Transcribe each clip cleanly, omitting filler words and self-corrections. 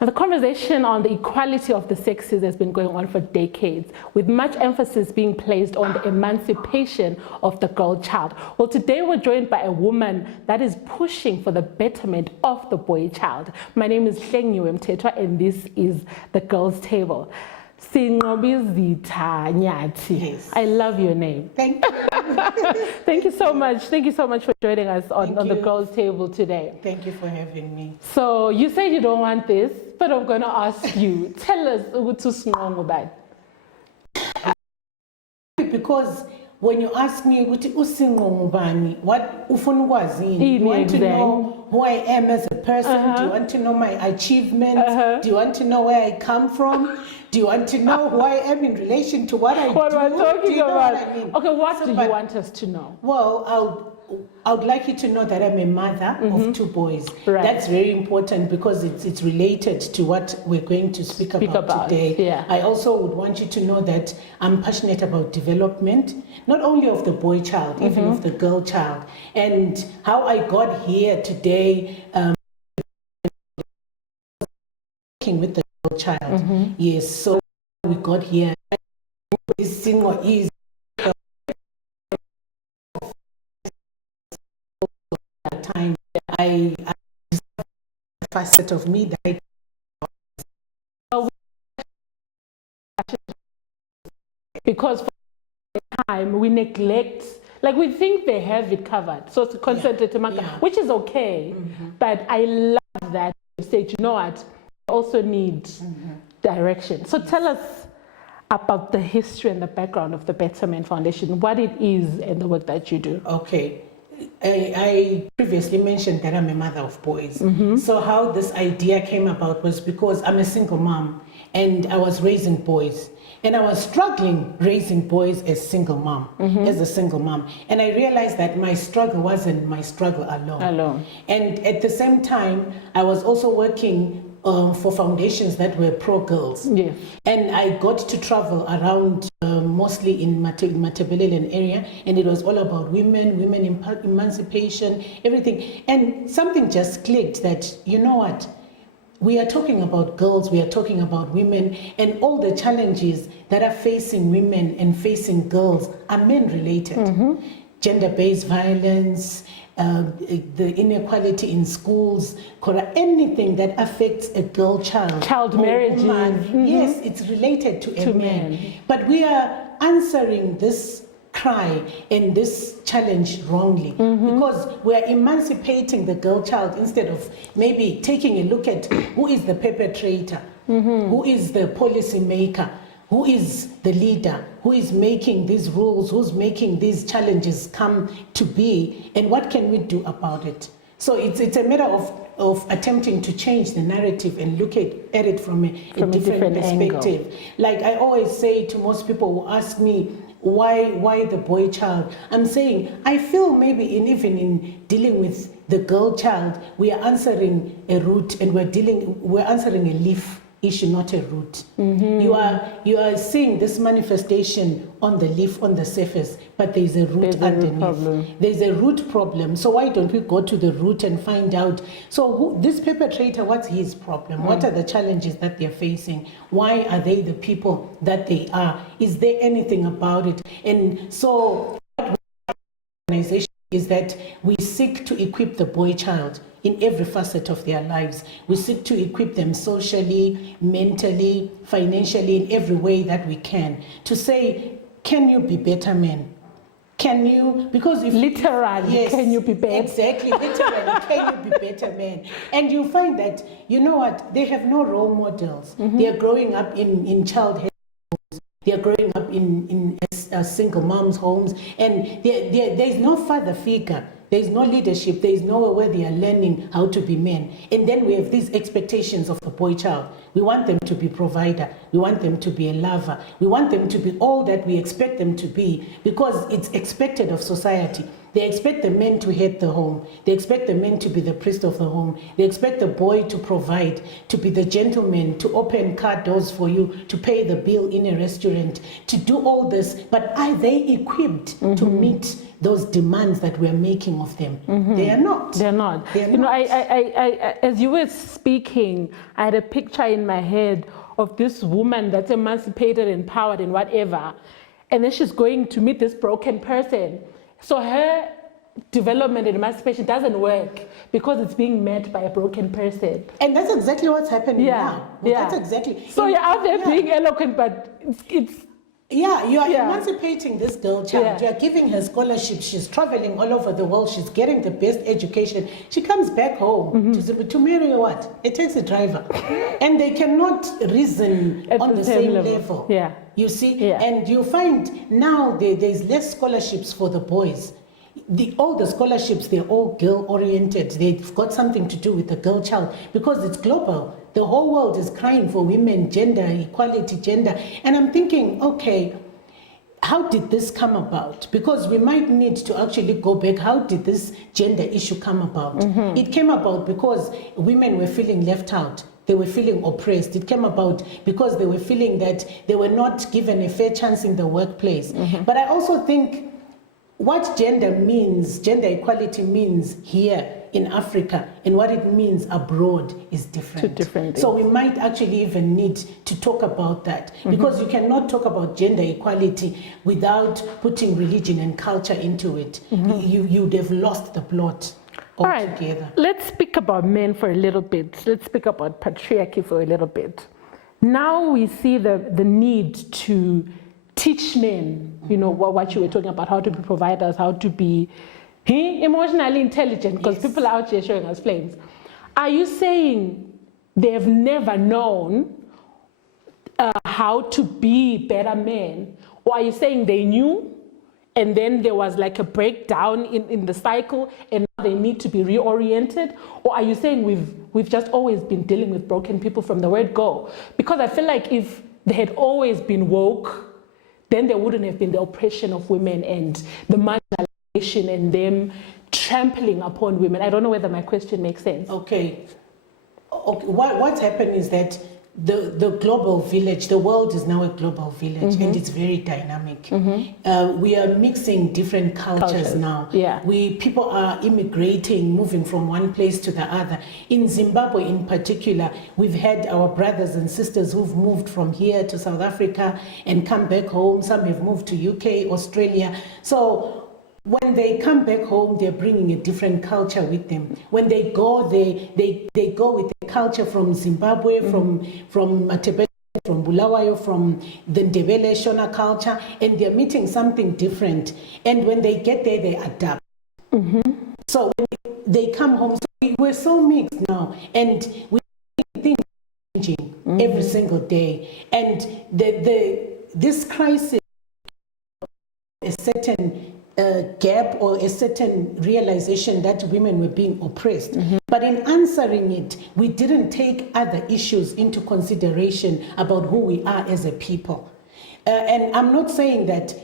Now, the conversation on the equality of the sexes has been going on for decades, with much emphasis being placed on the emancipation of the girl child. Well, today we're joined by a woman that is pushing for the betterment of the boy child. My name is Hlengiwe Mtetwa, and this is the Girls' Table. Sinqobizitha Nyathi. Yes. I love your name. Thank you. Thank you so much. Thank you so much for joining us on the Girls' Table today. Thank you for having me. So you said you don't want this, but I'm going to ask you. Tell us ukuthi uSinqobizitha. Because when you ask me ukuthi uSinqobizitha, what ufuna ukwazini? You want to know who I am as a person? Do you want to know my achievements? Do you want to know where I come from? Do you want to know who I am in relation to what I do? What we're talking about. What I mean? Okay, what do you want us to know? Well, I would like you to know that I'm a mother of 2 boys. Right. That's very important because it's related to what we're going to speak about today. Yeah. I also would want you to know that I'm passionate about development, not only of the boy child, even of the girl child. And how I got here today, working with the girl child. Yes, so we got here. This single is time. I facet of me that I because for time we neglect, like we think they have it covered, so it's concentrated which is okay, but I love that you said, you know what, I also need direction. So tell us about the history and the background of the BetterMan Foundation, what it is and the work that you do. Okay. I previously mentioned that I'm a mother of boys. So how this idea came about was because I'm a single mom and I was raising boys. And I was struggling raising boys as single mom, as a single mom. And I realized that my struggle wasn't my struggle alone. And at the same time, I was also working for foundations that were pro-girls. Yeah. And I got to travel around mostly in Matabeleland area, and it was all about women emancipation, everything. And something just clicked that, you know what, we are talking about girls, we are talking about women, and all the challenges that are facing women and facing girls are men-related. Gender-based violence, the inequality in schools, anything that affects a girl child marriages. Yes, it's related to a man. But we are answering this cry and this challenge wrongly because we're emancipating the girl child instead of maybe taking a look at who is the perpetrator, who is the policy maker, who is the leader, who is making these rules, who's making these challenges come to be, and what can we do about it? So it's a matter of attempting to change the narrative and look at it from a different perspective. Angle. Like I always say to most people who ask me, why the boy child? I'm saying, I feel maybe even in dealing with the girl child, we are answering a root and we're answering a leaf issue, not a root. You are seeing this manifestation on the leaf, on the surface, but there's a root underneath. There's a root problem. So why don't we go to the root and find out, so this perpetrator, what's his problem? What are the challenges that they're facing? Why are they the people that they are? Is there anything about it? And so what organization is that we seek to equip the boy child in every facet of their lives. We seek to equip them socially, mentally, financially, in every way that we can. To say, can you be better men? Can you, because if literally, yes, can you be better? Exactly, literally, can you be better men? And you find that, you know what, they have no role models. They are growing up in childhood. They are growing up in single moms' homes, and there's no father figure. There's no leadership. There's nowhere where they are learning how to be men. And then we have these expectations of a boy child. We want them to be provider. We want them to be a lover. We want them to be all that we expect them to be because it's expected of society. They expect the men to head the home. They expect the men to be the priest of the home. They expect the boy to provide, to be the gentleman, to open car doors for you, to pay the bill in a restaurant, to do all this. But are they equipped to meet those demands that we're making of them? They are not. They're not. You know, I, as you were speaking, I had a picture in my head of this woman that's emancipated, empowered, and whatever. And then she's going to meet this broken person. So her development and emancipation doesn't work because it's being met by a broken person. And that's exactly what's happening now. That's exactly. So you're out there being eloquent, but it's yeah, you are emancipating this girl child. You are giving her scholarships. She's traveling all over the world. She's getting the best education. She comes back home to marry what? A taxi driver. And they cannot reason on the same level. Yeah. You see? And you find now there's less scholarships for the boys. All the scholarships, they're all girl-oriented. They've got something to do with the girl child because it's global. The whole world is crying for women, gender, equality, gender. And I'm thinking, okay, how did this come about? Because we might need to actually go back. How did this gender issue come about? It came about because women were feeling left out. They were feeling oppressed. It came about because they were feeling that they were not given a fair chance in the workplace. But I also think what gender means, gender equality means here in Africa and what it means abroad is different. Two different things. So we might actually even need to talk about that because you cannot talk about gender equality without putting religion and culture into it. You'd have lost the plot altogether. All right, let's speak about men for a little bit. Let's speak about patriarchy for a little bit. Now we see the need to teach men, you know, what you were talking about, how to be providers, how to be emotionally intelligent, because people are out here showing us flames. Are you saying they've never known how to be better men? Or are you saying they knew and then there was like a breakdown in the cycle and now they need to be reoriented? Or are you saying we've just always been dealing with broken people from the word go? Because I feel like if they had always been woke, then there wouldn't have been the oppression of women and the marginalization and them trampling upon women. I don't know whether my question makes sense. Okay. What's happened is that the global village, the world is now a global village and it's very dynamic. We are mixing different cultures now. People are immigrating, moving from one place to the other. In Zimbabwe in particular, we've had our brothers and sisters who've moved from here to South Africa and come back home. Some have moved to UK, Australia. So when they come back home, they're bringing a different culture with them. When they go, they go with the culture from Zimbabwe, from Mtetwa, from Bulawayo, from the Ndebele Shona culture, and they're meeting something different. And when they get there, they adapt. So when they come home, so we're so mixed now, and we think changing every single day. And this crisis, a certain gap or a certain realization that women were being oppressed. But in answering it, we didn't take other issues into consideration about who we are as a people. And I'm not saying that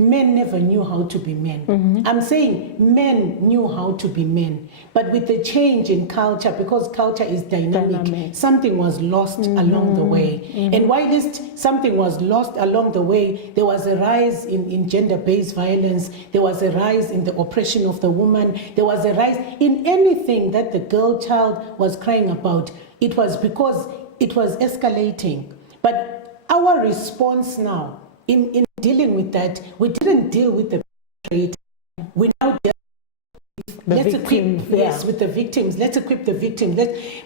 men never knew how to be men. I'm saying men knew how to be men. But with the change in culture, because culture is dynamic. Something was lost along the way. And whilst something was lost along the way, there was a rise in gender-based violence. There was a rise in the oppression of the woman. There was a rise in anything that the girl child was crying about. It was because it was escalating. But our response now, in dealing with that, we didn't deal with the perpetrator. We now deal with with the victims. Let's equip the victims.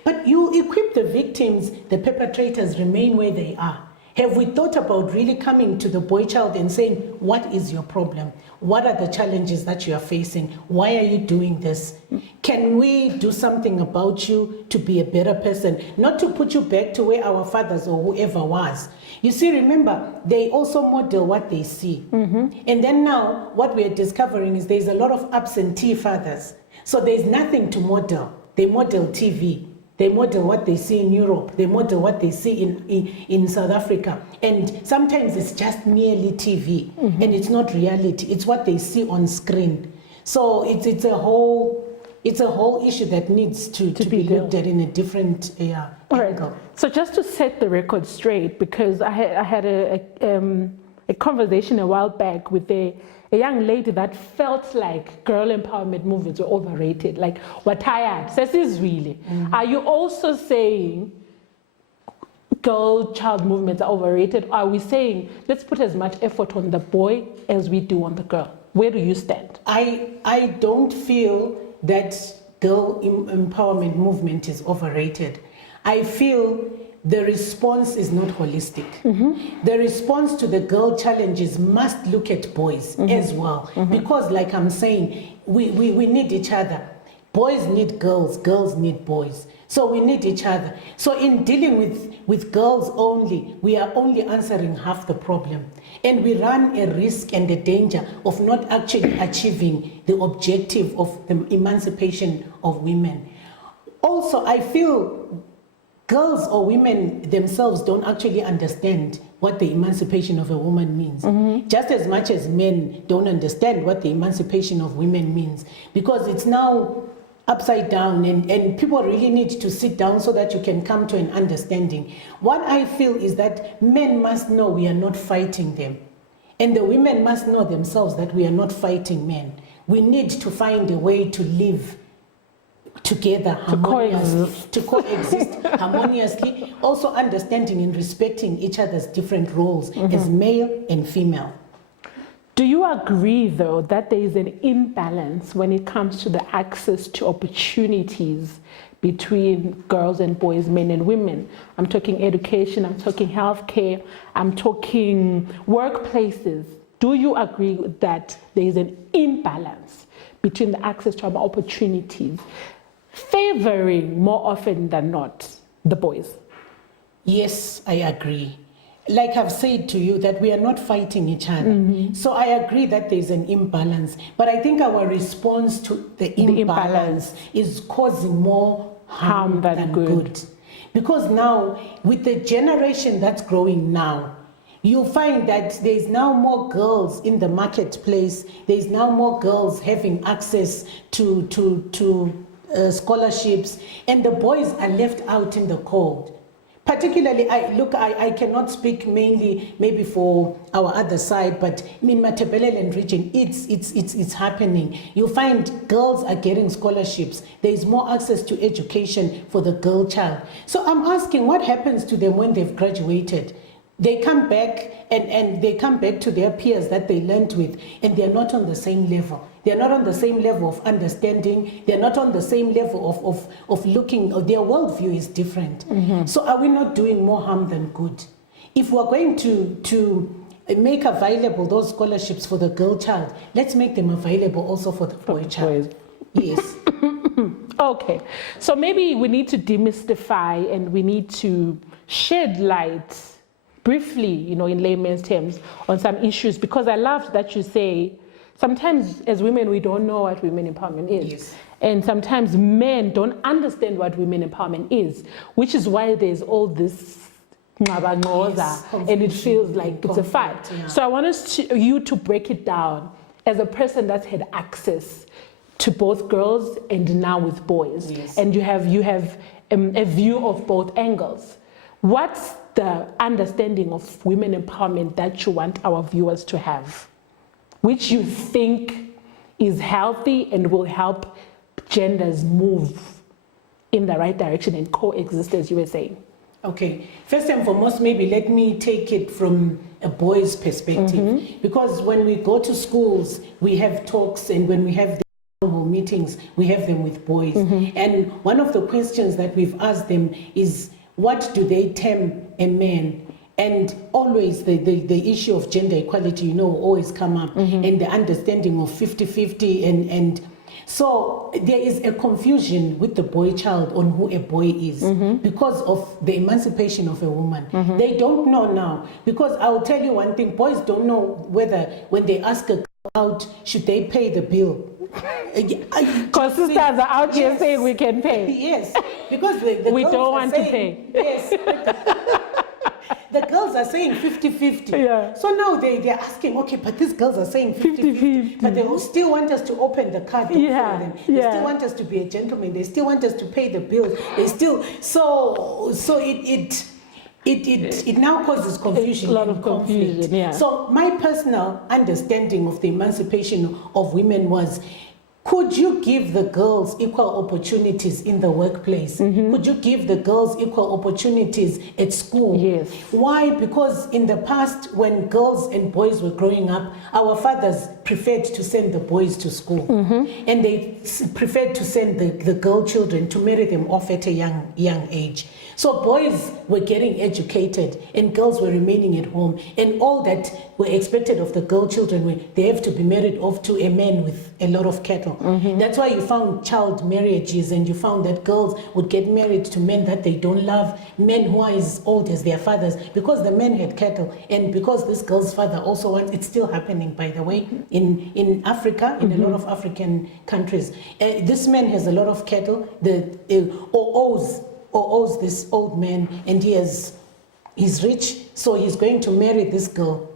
But you equip the victims, the perpetrators remain where they are. Have we thought about really coming to the boy child and saying, what is your problem? What are the challenges that you are facing? Why are you doing this? Can we do something about you to be a better person? Not to put you back to where our fathers or whoever was. You see, remember, they also model what they see. And then now, what we are discovering is there's a lot of absentee fathers. So there's nothing to model. They model TV. They model what they see in Europe. They model what they see in South Africa. And sometimes it's just merely TV. And it's not reality. It's what they see on screen. So it's a whole issue that needs to be looked at in a different All right. angle. So just to set the record straight, because I had a conversation a while back with a young lady that felt like girl empowerment movements were overrated. Like, we're tired. Says this really. Are you also saying girl child movements are overrated? Or are we saying let's put as much effort on the boy as we do on the girl? Where do you stand? I don't feel that girl empowerment movement is overrated. I feel the response is not holistic. The response to the girl challenges must look at boys as well. Because like I'm saying, we need each other. Boys need girls, girls need boys. So we need each other. So in dealing with girls only, we are only answering half the problem. And we run a risk and a danger of not actually achieving the objective of the emancipation of women. Also, I feel girls or women themselves don't actually understand what the emancipation of a woman means. Just as much as men don't understand what the emancipation of women means. Because it's now upside down, and people really need to sit down so that you can come to an understanding. What I feel is that men must know we are not fighting them, and the women must know themselves that we are not fighting men. We need to find a way to live together harmoniously, to coexist harmoniously, also understanding and respecting each other's different roles as male and female. Do you agree, though, that there is an imbalance when it comes to the access to opportunities between girls and boys, men and women? I'm talking education, I'm talking healthcare, I'm talking workplaces. Do you agree that there is an imbalance between the access to opportunities, favoring more often than not the boys? Yes, I agree. Like I've said to you, that we are not fighting each other. So I agree that there's an imbalance, but I think our response to the imbalance is causing more harm than good. Because now, with the generation that's growing now, you'll find that there's now more girls in the marketplace, there's now more girls having access to scholarships, and the boys are left out in the cold. Particularly, I cannot speak mainly maybe for our other side, but in Matabeleland region, it's happening. You find girls are getting scholarships. There is more access to education for the girl child. So I'm asking, what happens to them when they've graduated? They come back and they come back to their peers that they learned with, and they're not on the same level. They're not on the same level of understanding. They're not on the same level of looking, their worldview is different. So are we not doing more harm than good? If we're going to make available those scholarships for the girl child, let's make them available also for the boy child. Yes. Okay, so maybe we need to demystify and we need to shed light briefly, in layman's terms, on some issues, because I love that you say sometimes as women we don't know what women empowerment is. Yes. And sometimes men don't understand what women empowerment is, which is why there's all this and it feels like it's a fight. Yeah. So I want you to break it down as a person that's had access to both girls and now with boys. Yes. And you have a view of both angles. What's the understanding of women empowerment that you want our viewers to have, which you think is healthy and will help genders move in the right direction and coexist, as you were saying? Okay, first and foremost, maybe let me take it from a boy's perspective, because when we go to schools, we have talks, and when we have the meetings, we have them with boys. And one of the questions that we've asked them is, what do they term a man? And always the issue of gender equality, always come up, and the understanding of 50-50, and so there is a confusion with the boy child on who a boy is because of the emancipation of a woman. They don't know now, because I'll tell you one thing, boys don't know whether when they ask a girl out, should they pay the bill? Because sisters are out here saying we can pay. Yes, because the we girls don't are want saying, to pay. Yes. The girls are saying 50-50. Yeah. So now they're asking, okay, but these girls are saying 50-50. But they still want us to open the card for them. They still want us to be a gentleman. They still want us to pay the bills. They still, so it now causes confusion. A lot of confusion, yeah. So my personal understanding of the emancipation of women was, could you give the girls equal opportunities in the workplace? Could you give the girls equal opportunities at school? Yes. Why? Because in the past, when girls and boys were growing up, our fathers preferred to send the boys to school. And they preferred to send the girl children to marry them off at a young age. So boys were getting educated and girls were remaining at home. And all that were expected of the girl children were they have to be married off to a man with a lot of cattle. That's why you found child marriages, and you found that girls would get married to men that they don't love, men who are as old as their fathers, because the men had cattle. And because this girl's father also wants, it's still happening, by the way, in Africa, in a lot of African countries. This man has a lot of cattle, owes this old man, and he's rich, so he's going to marry this girl.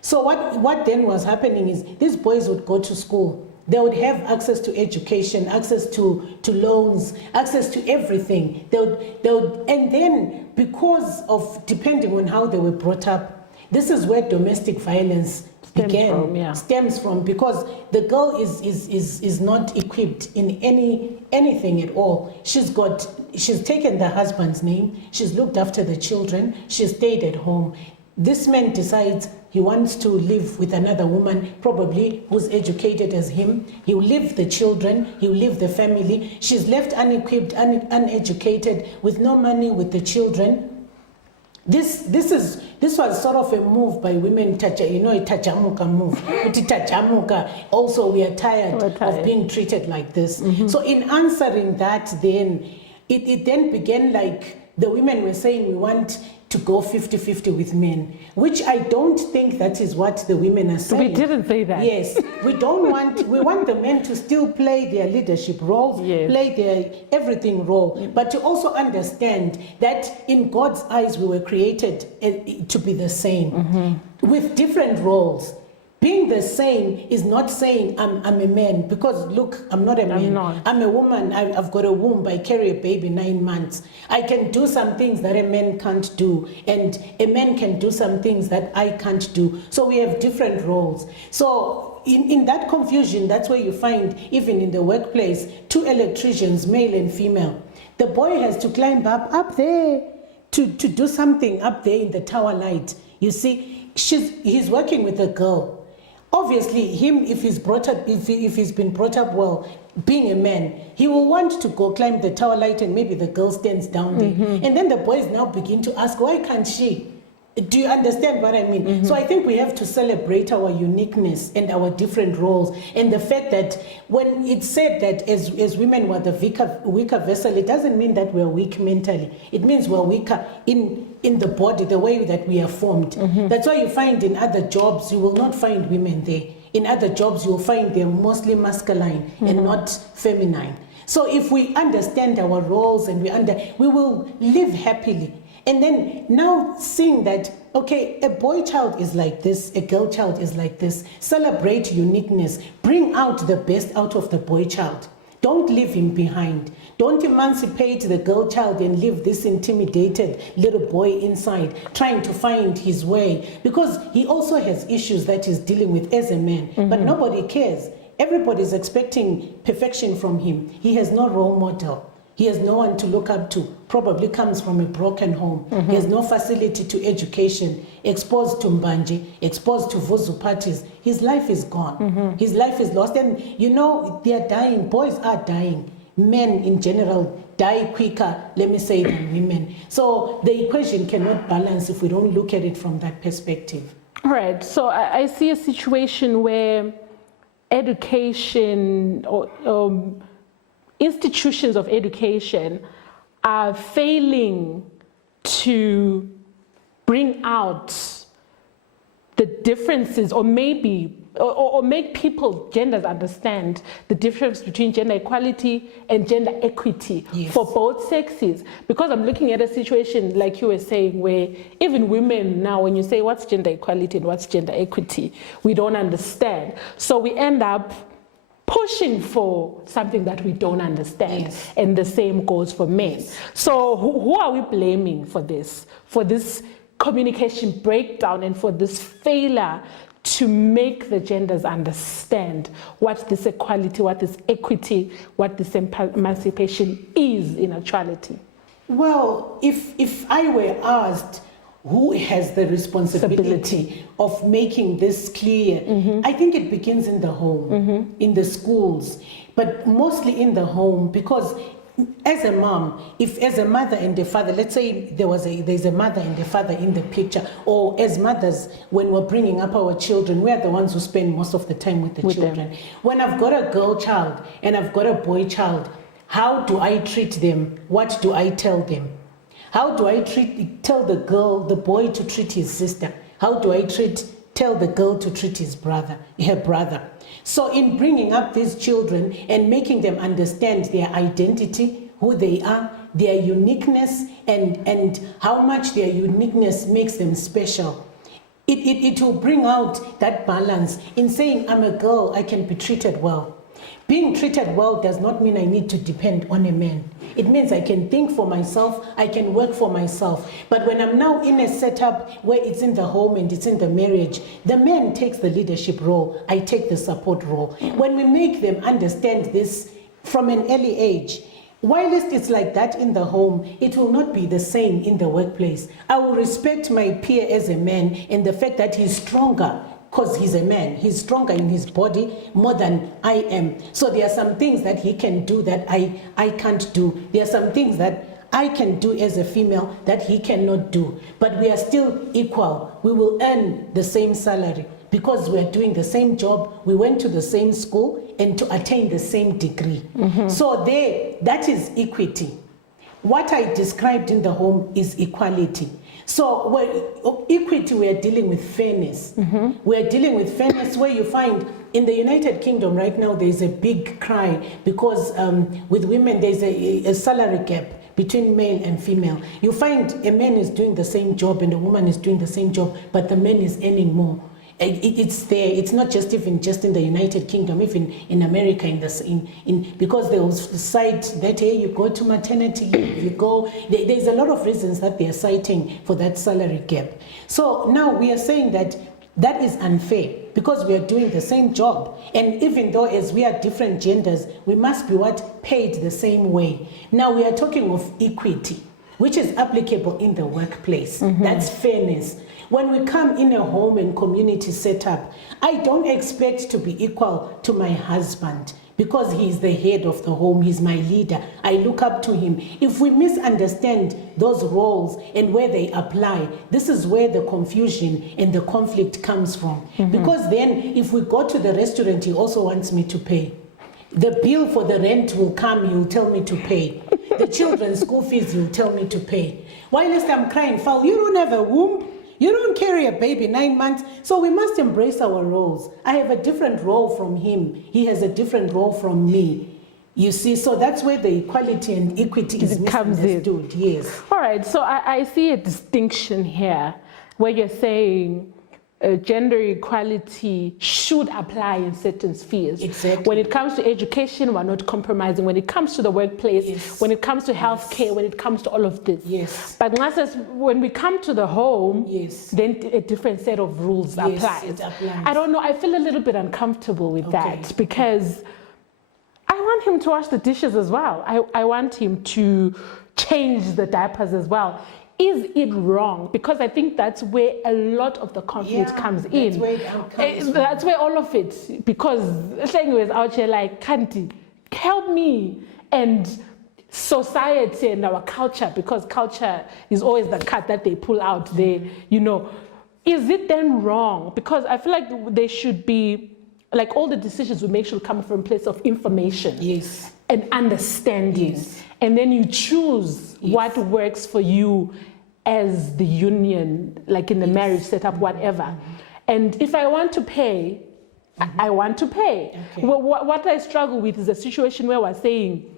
So what then was happening is these boys would go to school. They would have access to education, access to loans, access to everything. They would, and then because of, depending on how they were brought up, this is where domestic violence stems from, because the girl is not equipped in anything at all. She's taken the husband's name, she's looked after the children, she's stayed at home. This man decides he wants to live with another woman, probably who's educated as him. He'll leave the children, he'll leave the family. She's left unequipped, uneducated, with no money, with the children. This was sort of a move by women, a tajamuka move. Tajamuka, also we are tired of being treated like this. So in answering that, then it then began like the women were saying, we want to go 50-50 with men, which I don't think that is what the women are saying. We didn't say that. Yes, we want the men to still play their leadership roles, play their everything role, but to also understand that in God's eyes we were created to be the same, with different roles. Being the same is not saying I'm a man, because look, I'm not a man. I'm a woman. I've got a womb. I carry a baby 9 months. I can do some things that a man can't do, and a man can do some things that I can't do. So we have different roles. So in that confusion, that's where you find, even in the workplace, 2 electricians, male and female. The boy has to climb up there to do something up there in the tower light. You see, he's working with a girl. Obviously, if he's been brought up well, being a man, he will want to go climb the tower light, and maybe the girl stands down there. And then the boys now begin to ask, why can't she? Do you understand what I mean? So I think we have to celebrate our uniqueness and our different roles, and the fact that when it's said that as women we're the weaker vessel, it doesn't mean that we're weak mentally. It means we're weaker in the body, the way that we are formed. That's why you find in other jobs, you will not find women there. In other jobs, you'll find them mostly masculine and not feminine. So if we understand our roles and we will live happily. And then now seeing that, okay, a boy child is like this, a girl child is like this. Celebrate uniqueness. Bring out the best out of the boy child. Don't leave him behind. Don't emancipate the girl child and leave this intimidated little boy inside, trying to find his way. Because he also has issues that he's dealing with as a man. But nobody cares. Everybody's expecting perfection from him. He has no role model. He has no one to look up to, probably comes from a broken home. He has no facility to education, exposed to mbanje, exposed to vuzu parties. His life is gone. His life is lost. And you know, they are dying. Boys are dying. Men in general die quicker, let me say, than women. So the equation cannot balance if we don't look at it from that perspective. All right. So I see a situation where education or institutions of education are failing to bring out the differences, or maybe or make people, genders, understand the difference between gender equality and gender equity for both sexes. Because I'm looking at a situation, like you were saying, where even women now, when you say what's gender equality and what's gender equity, we don't understand. So we end up pushing for something that we don't understand. And the same goes for men. So who are we blaming for this communication breakdown and for this failure to make the genders understand what this equality, what this equity, what this emancipation is in actuality? Well, if I were asked who has the responsibility of making this clear, I think it begins in the home, in the schools, but mostly in the home, because as a mom, if as a mother and a father, let's say there's a mother and a father in the picture, or as mothers, when we're bringing up our children, we're the ones who spend most of the time with the children. When I've got a girl child and I've got a boy child, how do I treat them? What do I tell them? How do I tell the boy to treat his sister? How do I tell the girl to treat her brother? So in bringing up these children and making them understand their identity, who they are, their uniqueness, and how much their uniqueness makes them special, it will bring out that balance in saying, I'm a girl, I can be treated well. Being treated well does not mean I need to depend on a man. It means I can think for myself, I can work for myself. But when I'm now in a setup where it's in the home and it's in the marriage, the man takes the leadership role, I take the support role. When we make them understand this from an early age, while it's like that in the home, it will not be the same in the workplace. I will respect my peer as a man in the fact that he's stronger, because he's a man. He's stronger in his body more than I am. So there are some things that he can do that I can't do. There are some things that I can do as a female that he cannot do. But we are still equal. We will earn the same salary because we are doing the same job. We went to the same school and to attain the same degree. So that is equity. What I described in the home is equality. So equity, we are dealing with fairness. We are dealing with fairness where you find in the United Kingdom right now, there's a big cry because with women, there's a salary gap between male and female. You find a man is doing the same job and a woman is doing the same job, but the man is earning more. It's there. It's not just in the United Kingdom, even in America, because they will cite that, hey, you go to maternity leave, you go. There's a lot of reasons that they are citing for that salary gap. So now we are saying that is unfair because we are doing the same job, and even though as we are different genders, we must be paid the same way. Now we are talking of equity, which is applicable in the workplace. That's fairness. When we come in a home and community setup, I don't expect to be equal to my husband because he's the head of the home, he's my leader. I look up to him. If we misunderstand those roles and where they apply, this is where the confusion and the conflict comes from. Because then if we go to the restaurant, he also wants me to pay. The bill for the rent will come, he'll tell me to pay. The children's school fees, he'll tell me to pay. Whilst I'm crying, foul, you don't have a womb. You don't carry a baby 9 months, so we must embrace our roles. I have a different role from him. He has a different role from me. You see, so that's where the equality and equity is misunderstood. Yes. All right, so I see a distinction here where you're saying gender equality should apply in certain spheres. Exactly. When it comes to education, we're not compromising. When it comes to the workplace, when it comes to healthcare, when it comes to all of this. Yes. But when we come to the home, then a different set of rules applies. It applies. I don't know, I feel a little bit uncomfortable with that because I want him to wash the dishes as well. I want him to change the diapers as well. Is it wrong? Because I think that's where a lot of the conflict comes in. That's where all of it, because Hlengiwe is out here like, Kanti, help me. And society and our culture, because culture is always the card that they pull out there, is it then wrong? Because I feel like they should be, like all the decisions we make should come from a place of information. Yes. And understanding. Yes. And then you choose what works for you as the union, like in the marriage setup, whatever. And if I want to pay, I want to pay. Okay. What I struggle with is a situation where we're saying,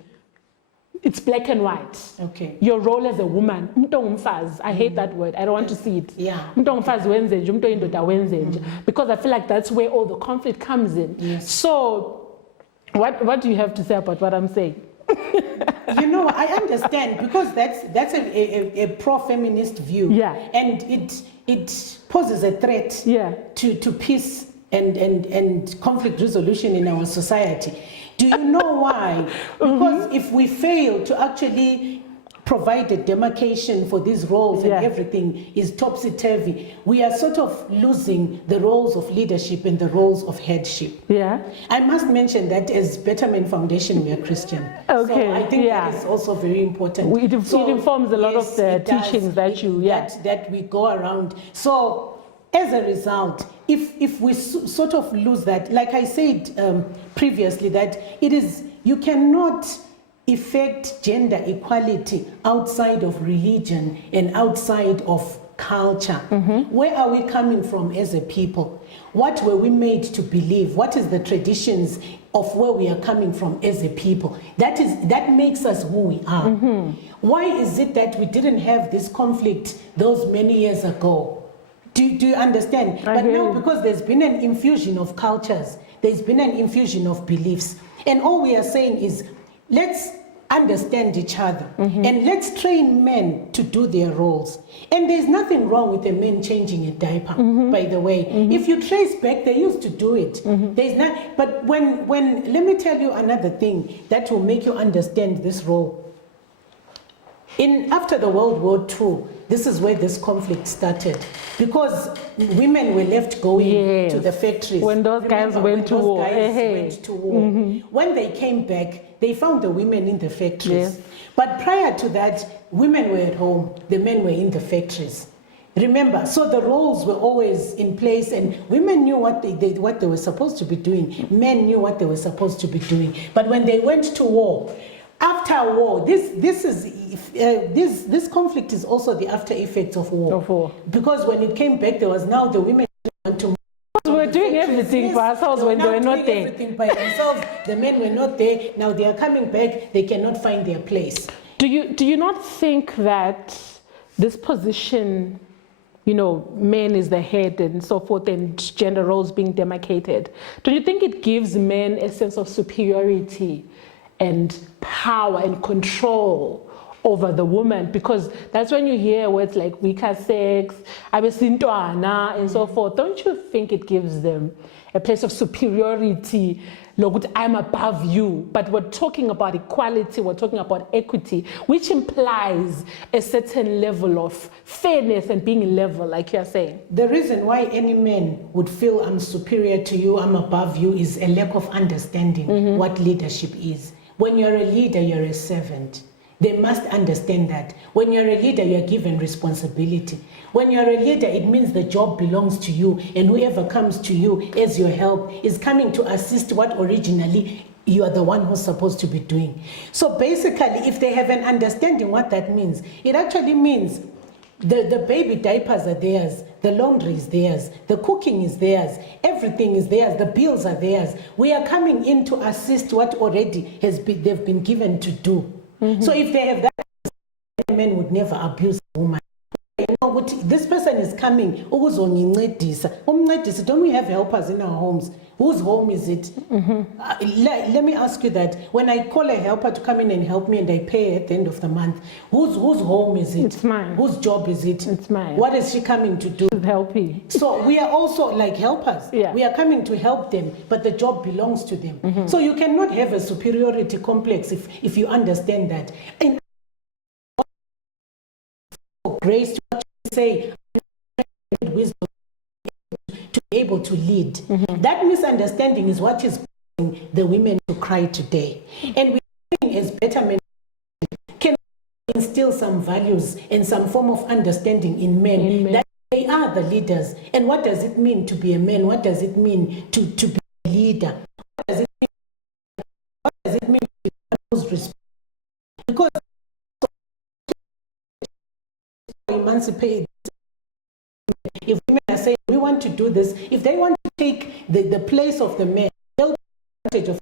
it's black and white. Okay. Your role as a woman. I hate that word. I don't want to see it. Yeah. Because I feel like that's where all the conflict comes in. Yes. So, what do you have to say about what I'm saying? You know, I understand, because that's a pro-feminist view. Yeah. And it poses a threat to peace and conflict resolution in our society. Do you know why? Because if we fail to actually provide a demarcation for these roles and everything is topsy-turvy, we are sort of losing the roles of leadership and the roles of headship. Yeah. I must mention that as BetterMan Foundation, we are Christian. Okay. So I think that is also very important. It informs a lot of the teachings that you, that we go around. So as a result, if we sort of lose that, like I said previously, that you cannot effect gender equality outside of religion and outside of culture. Where are we coming from as a people? What were we made to believe? What is the traditions of where we are coming from as a people? That makes us who we are. Why is it that we didn't have this conflict those many years ago? Do you understand? But now, because there's been an infusion of cultures, there's been an infusion of beliefs, and all we are saying is, let's understand each other and let's train men to do their roles. And there's nothing wrong with a man changing a diaper, by the way. If you trace back, they used to do it. There's not. But when let me tell you another thing that will make you understand this role. After the World War II, this is where this conflict started, because women were left going to the factories. When those guys went to war. When they came back, they found the women in the factories. But prior to that, women were at home, the men were in the factories. Remember, so the roles were always in place, and women knew what they were supposed to be doing. Men knew what they were supposed to be doing. But when they went to war, after war, this conflict is also the after effects of war. Because when it came back, there was now the women want to. We were doing everything for ourselves when they were not there. Everything by themselves. The men were not there. Now they are coming back. They cannot find their place. Do you not think that this position, you know, men is the head and so forth, and gender roles being demarcated, do you think it gives men a sense of superiority and power and control over the woman? Because that's when you hear words like weaker sex, abesintwana, and so forth. Don't you think it gives them a place of superiority? Look, I'm above you. But we're talking about equality, we're talking about equity, which implies a certain level of fairness and being level, like you're saying. The reason why any man would feel I'm superior to you, I'm above you, is a lack of understanding what leadership is. When you're a leader, you're a servant. They must understand that. When you're a leader, you're given responsibility. When you're a leader, it means the job belongs to you, and whoever comes to you as your help is coming to assist what originally you are the one who's supposed to be doing. So basically, if they have an understanding what that means, it actually means the baby diapers are theirs, the laundry is theirs, the cooking is theirs, everything is theirs, the bills are theirs. We are coming in to assist what already they've been given to do. So if they have that, men would never abuse a woman. You know, this person is coming. Don't we have helpers in our homes? Whose home is it? Let me ask you that. When I call a helper to come in and help me and I pay at the end of the month, whose home is it? It's mine. Whose job is it? It's mine. What is she coming to do? Helping. So we are also like helpers. We are coming to help them, but the job belongs to them. So you cannot have a superiority complex if you understand that. And grace to say wisdom to be able to lead. That misunderstanding is what is causing the women to cry today. And we, as BetterMan, can instill some values and some form of understanding in men that they are the leaders. And what does it mean to be a man? What does it mean to be a leader? What does it mean to be who's responsible? Because emancipate. If women are saying we want want to do this, if they want to take the place of the man, they'll take advantage of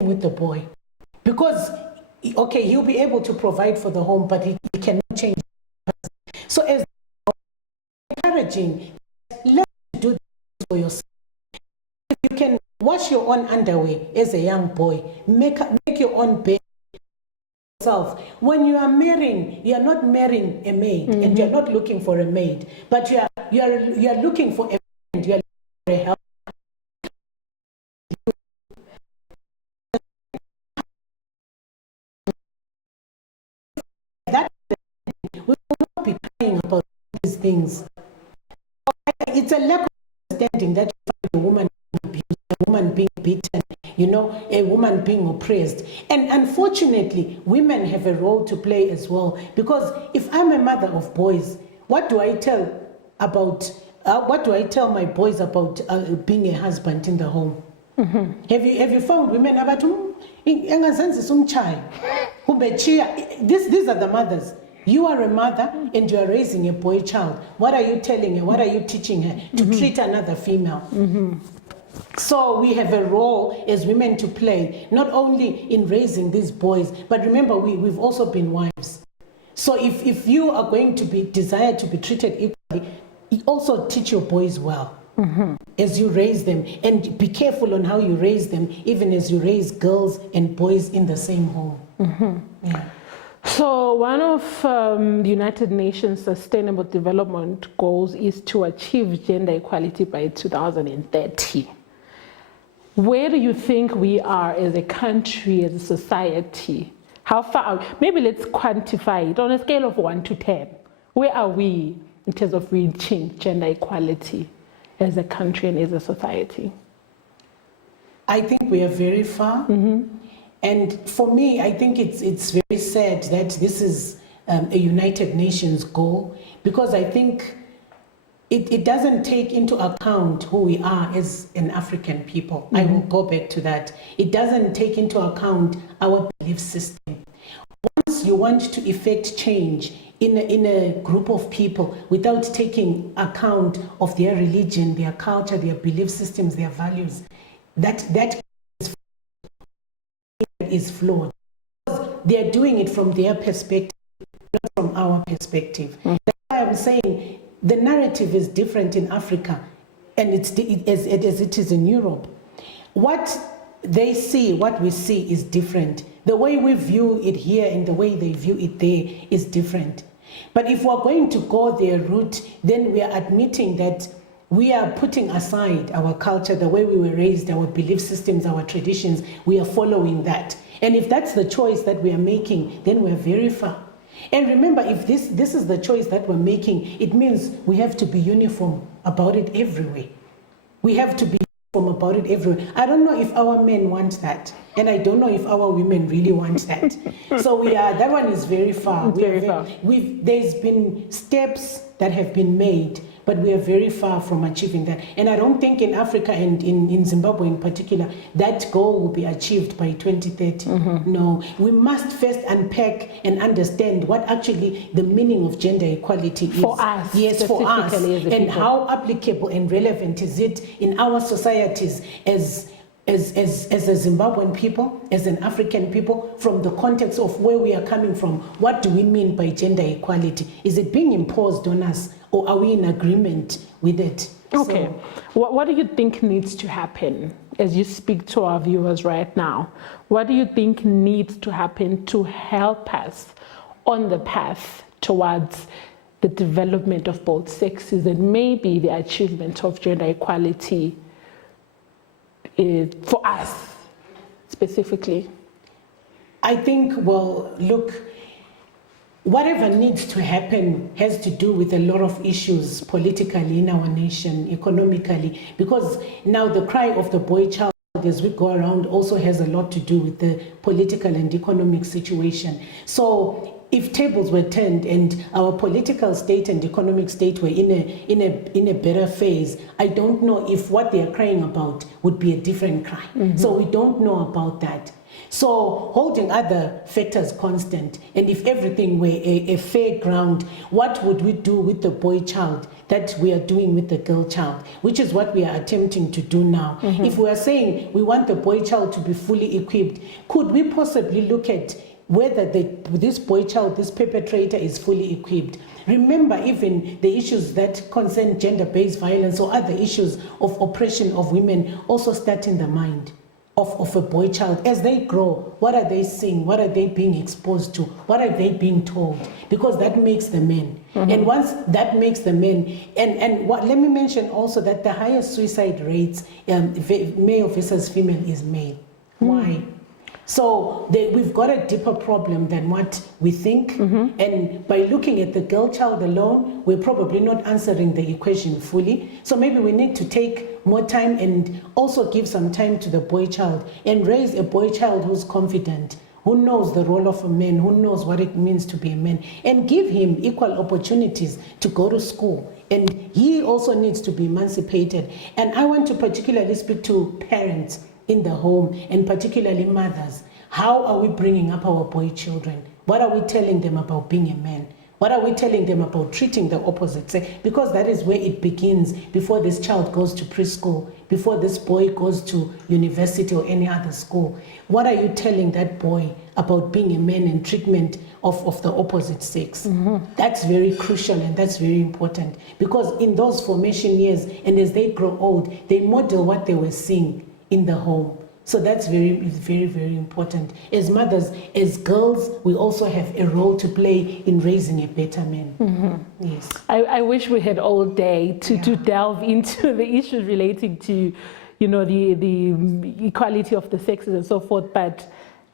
with the boy, because okay, he'll be able to provide for the home, but he cannot change. So as encouraging, let's do this for yourself. If you can wash your own underwear as a young boy, make your own bed yourself. When you are marrying, you are not marrying a maid, and you are not looking for a maid, but you are looking for a friend, you are looking for a help. Be crying about these things. It's a lack of understanding that you find a woman being abused, a woman being beaten, a woman being oppressed. And unfortunately, women have a role to play as well. Because if I'm a mother of boys, what do I tell my boys about being a husband in the home? Have you found women about these are the mothers. You are a mother and you are raising a boy child. What are you telling her? What are you teaching her? To treat another female. So we have a role as women to play, not only in raising these boys, but remember, we've also been wives. So if you are going to desire to be treated equally, also teach your boys well as you raise them, and be careful on how you raise them, even as you raise girls and boys in the same home. Yeah. So one of the United Nations Sustainable Development Goals is to achieve gender equality by 2030. Where do you think we are as a country, as a society? How far? Maybe let's quantify it on a scale of 1 to 10. Where are we in terms of reaching gender equality as a country and as a society? I think we are very far. And for me, I think it's very sad that this is a United Nations goal, because I think it doesn't take into account who we are as an African people. I will go back to that. It doesn't take into account our belief system. Once you want to effect change in a group of people without taking account of their religion, their culture, their belief systems, their values, that is flawed. They're doing it from their perspective, not from our perspective. That's why I'm saying the narrative is different in Africa, and as it is in Europe. What they see, what we see is different. The way we view it here and the way they view it there is different. But if we're going to go their route, then we are admitting that we are putting aside our culture, the way we were raised, our belief systems, our traditions. We are following that. And if that's the choice that we are making, then we're very far. And remember, if this is the choice that we're making, it means we have to be uniform about it everywhere. We have to be uniform about it everywhere. I don't know if our men want that, and I don't know if our women really want that. So that one is very far. There's been steps that have been made, but we are very far from achieving that. And I don't think in Africa and in Zimbabwe in particular, that goal will be achieved by 2030. No, we must first unpack and understand what actually the meaning of gender equality is. For us. Yes, for us. And how applicable and relevant is it in our societies as a Zimbabwean people, as an African people, from the context of where we are coming from. What do we mean by gender equality? Is it being imposed on us, or are we in agreement with it? Okay. So, what do you think needs to happen as you speak to our viewers right now? What do you think needs to happen to help us on the path towards the development of both sexes and maybe the achievement of gender equality for us specifically? I think, well, look, whatever needs to happen has to do with a lot of issues politically in our nation, economically, because now the cry of the boy child as we go around also has a lot to do with the political and economic situation. So if tables were turned and our political state and economic state were in a better phase, I don't know if what they are crying about would be a different cry. So we don't know about that. So holding other factors constant, and if everything were a fair ground, what would we do with the boy child that we are doing with the girl child, which is what we are attempting to do now. If we are saying we want the boy child to be fully equipped, could we possibly look at whether this boy child, this perpetrator, is fully equipped? Remember, even the issues that concern gender-based violence or other issues of oppression of women also start in the mind of a boy child. As they grow, what are they seeing? What are they being exposed to? What are they being told? Because that makes the men. And once that makes the men, and what, let me mention also that the highest suicide rates, male versus female, is male. Why? So we've got a deeper problem than what we think. And by looking at the girl child alone, we're probably not answering the equation fully. So maybe we need to take more time and also give some time to the boy child and raise a boy child who's confident, who knows the role of a man, who knows what it means to be a man, and give him equal opportunities to go to school. And he also needs to be emancipated. And I want to particularly speak to parents in the home, and particularly mothers. How are we bringing up our boy children? What are we telling them about being a man? What are we telling them about treating the opposite sex? Because that is where it begins, before this child goes to preschool, before this boy goes to university or any other school. What are you telling that boy about being a man and treatment of the opposite sex? That's very crucial and that's very important, because in those formation years and as they grow old, they model what they were seeing in the home. So that's very, very important. As mothers, as girls, we also have a role to play in raising a better man. Yes. I wish we had all day to delve into the issues relating to, you know, the equality of the sexes and so forth. But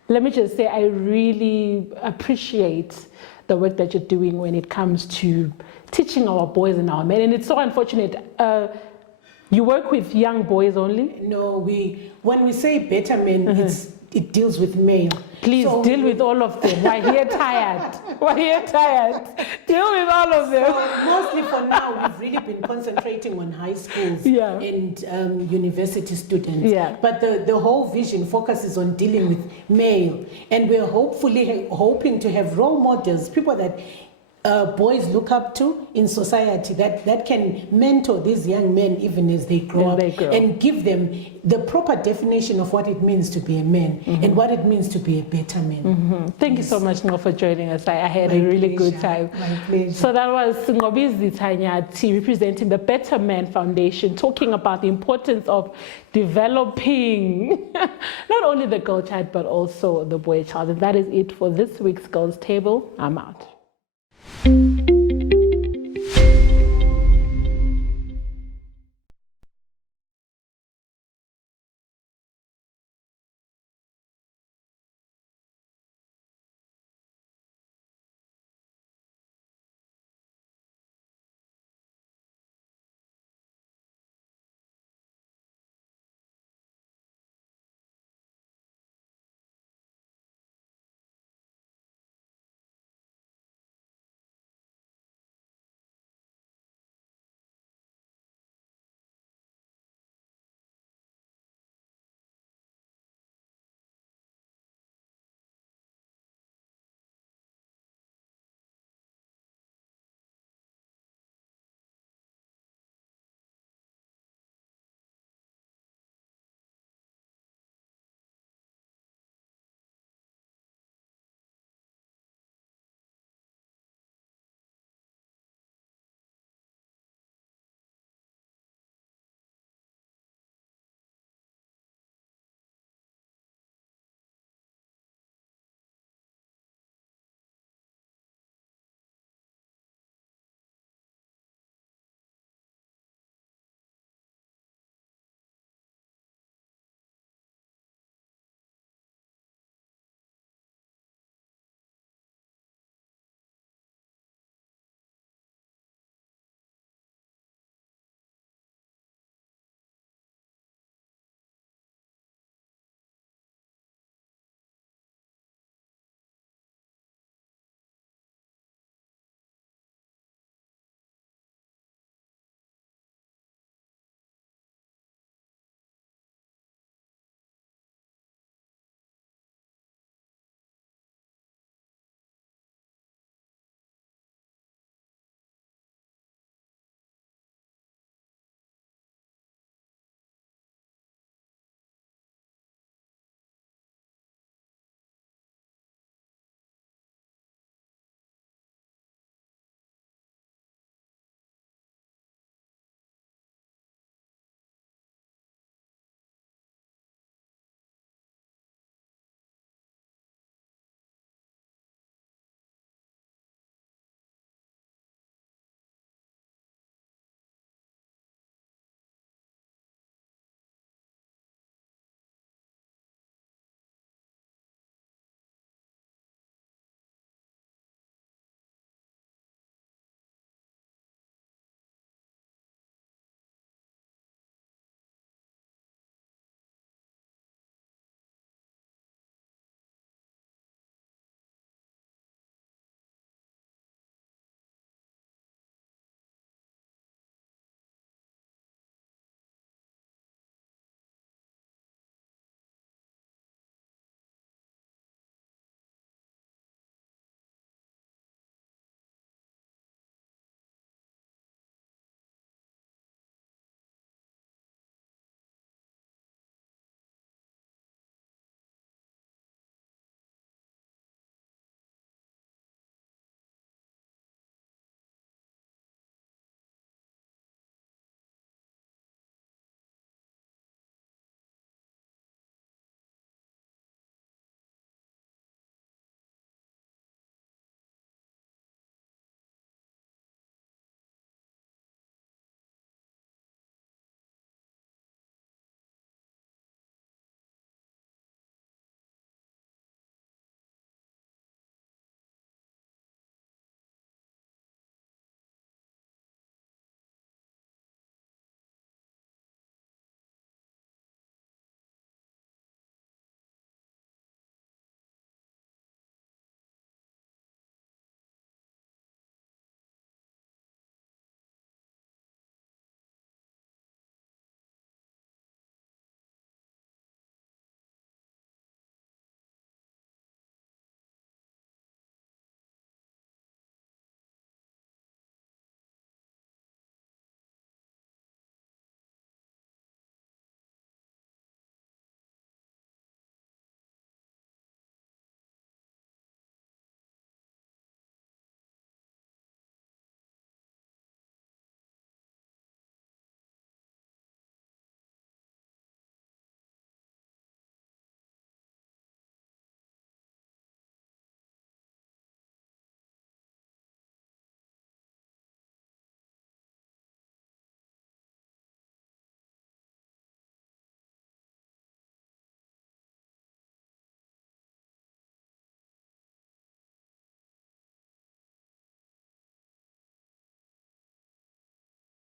let me just say, I really appreciate the work that you're doing when it comes to teaching our boys and our men. And it's so unfortunate. You work with young boys only? No, when we say better men, it deals with male. Please deal with all of them. We're here tired. We're here tired. Deal with all of them. So mostly for now, we've really been concentrating on high schools and university students. But the whole vision focuses on dealing with male. And we're hoping to have role models, people that boys look up to in society, that can mentor these young men even as they grow up, and give them the proper definition of what it means to be a man and what it means to be a better man. Thank you so much, Ngo, for joining us. I had a really good time. My pleasure. So that was Sinqobizitha Nyathi, representing the BetterMan Foundation, talking about the importance of developing not only the girl child but also the boy child. And that is it for this week's Girls Table. I'm out.